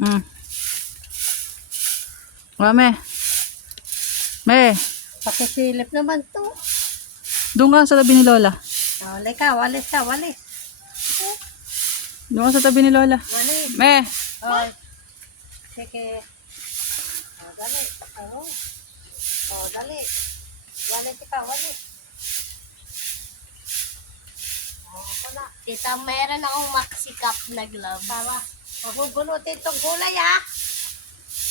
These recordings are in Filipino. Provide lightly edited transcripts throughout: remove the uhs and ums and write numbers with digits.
Hmm. Me. Me. Pakisilip naman to. Doon ka sa tabi ni Lola. Wali ka, walis ka, walis. Doon ka sa tabi ni Lola. Walis. Me. Oh. Sige. Dali. Dali. Walis ka, walis. Ako na. Tita, meron akong maxi cup na glove. Tama. Mabubunutin tong gulay, ha?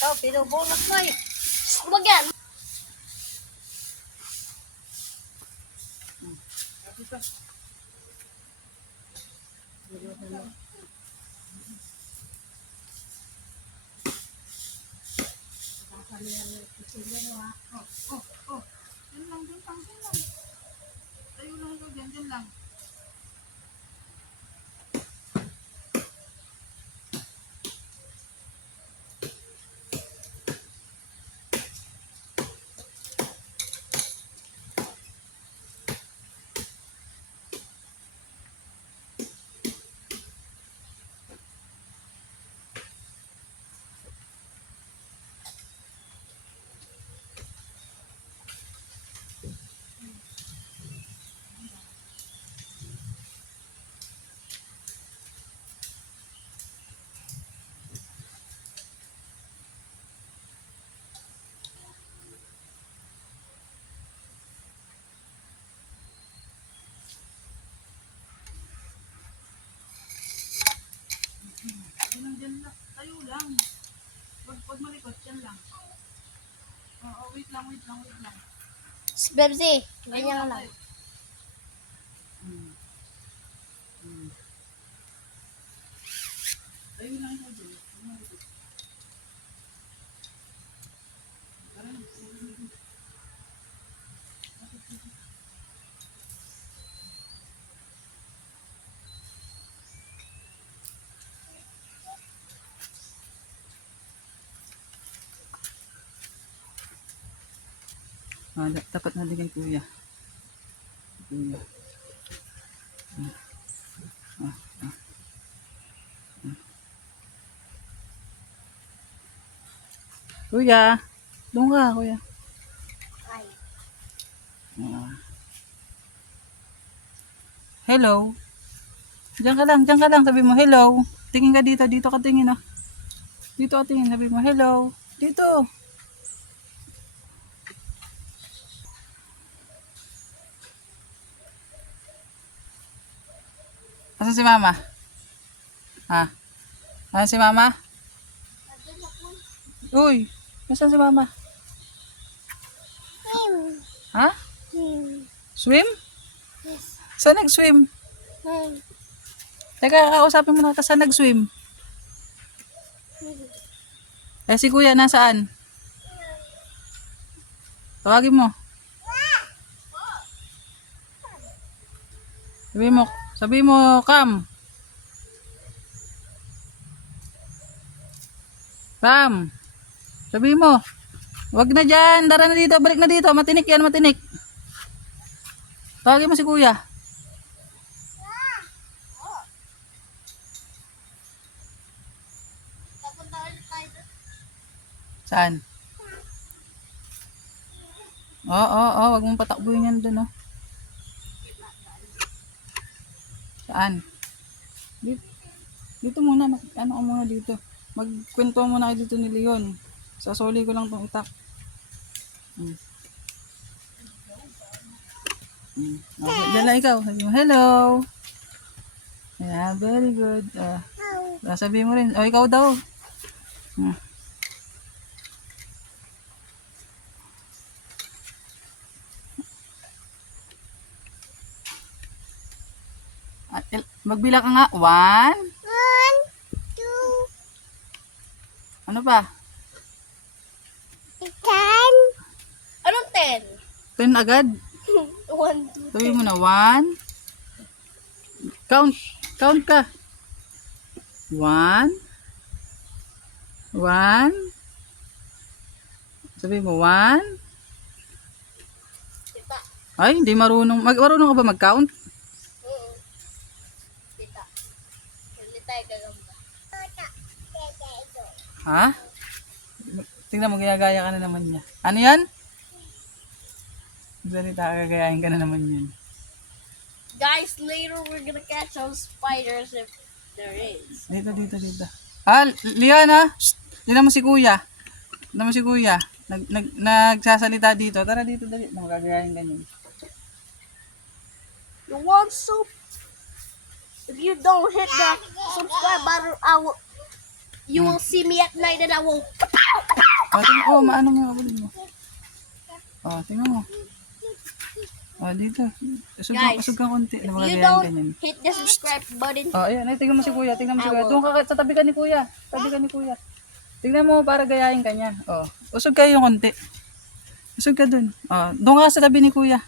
Ito, binubunot mo eh. Huwag yan. Tayo lang. Pag malikot, yan lang. Oo, wait lang. Bebsi, ganyan lang. Tayo lang ito doon. Dapat na din kay kuya. Kuya. Kuya. Doon ka, kuya. Ay. Hello. Diyan ka lang. Sabi mo, hello. Tingin ka dito. Dito ka tingin, oh. Dito ka tingin. Sabi mo, hello. Dito. Asan si mama? Ha? Asan si mama? Uy. Asan si mama? Ha? Swim? Saan nag-swim? Teka, kakausapin mo na ka saan nag-swim. Eh, si kuya nasaan? Tawagin mo. Sabi mo, come. Come. Sabi mo. Wag na dyan, dara na dito, balik na dito. Matinik yan, matinik. Tawagin mo si kuya. Saan? Oo, wag mong patakbuhin yan dun, oh. Saan? Dito muna, ano ko muna dito. Magkwento muna kayo dito ni Leon. Sasoli ko lang tong itak. Okay, dala ikaw. Sabi mo, hello. Yeah, very good. Sabi mo rin, ikaw daw. Magbilang ka nga. 1. 2. Ano pa? Anong 10? 10 agad? 1, 2, Sabi mo na 1. Count ka. 1. 1. Sabi mo 1. Tita. Ay, hindi marunong. Marunong ka ba mag-count? Tita. Hindi tayo gagamba. Ha? Tingnan mo, ginagaya ka na naman niya. Ano yan? Salita, gagayahin ka na naman yan. Guys, later we're gonna catch some spiders if there is. Dito. Ah, Lian ha? Shh! Tingnan mo si kuya. Tingnan mo si kuya. Nagsasalita dito. Tara dito, dali. Magagayahin ka niyan. You want soup? If you don't hit the subscribe button, you will see me at night and I will. Maano mo yung kapatid mo. Tingnan mo. Dito. Guys, Usog ka konti. If you Magagayahin don't ka niyan. hit the subscribe button, Ayan. Ay, tingnan mo si kuya. Tingnan mo si kuya. I will. Doon ka, sa tabi ka ni kuya. Tabi ka ni kuya. Tingnan mo para gayahin ka niya. Usog kayo yung konti. Usog ka dun. Doon ka sa tabi ni kuya.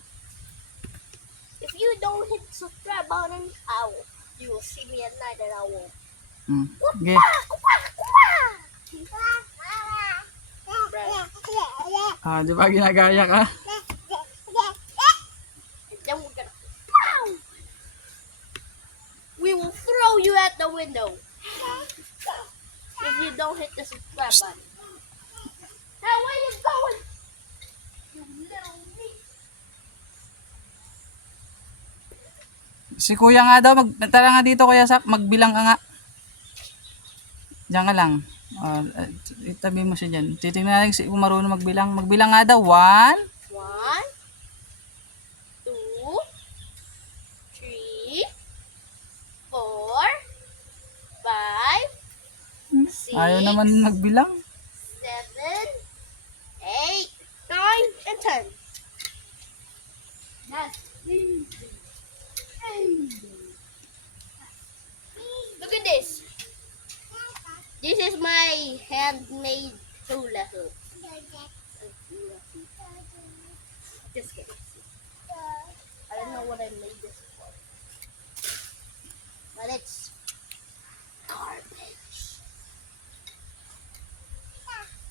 if you don't hit the subscribe button, you will see me at night and I will. Okay. Di ba ginagaya ka? Then we're gonna. We will throw you at the window if you don't hit the subscribe button. Now where you going? You little meat. Si kuya nga daw, tara nga dito kuya Sak, magbilang ka nga. Diyan ka lang. Itabi mo siya dyan. Titingnan natin kung marunong magbilang. Magbilang nga daw. 1, 1, 2, 3, 4, 5, 6, Ayaw naman magbilang. 7, 8, 9, and 10. That's easy. Look at this. This is my handmade hula hoop. Just kidding. I don't know what I made this for. But it's garbage.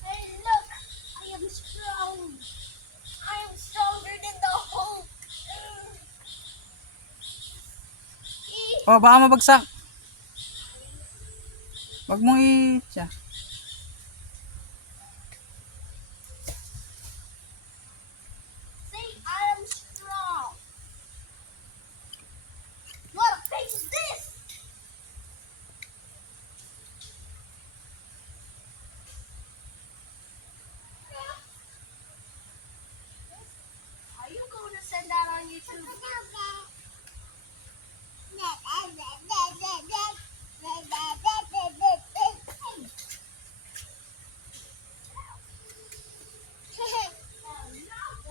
Hey, look! I am strong. I am stronger than the Hulk. Baka mabagsak. Wag mong i-tsa. See, I am strong. What face is this? Are you going to send that on YouTube?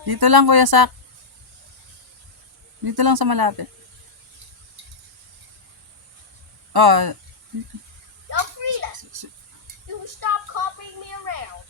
Dito lang kuya Sak. Dito lang sa malapit. Elfrida, you stop copying me around.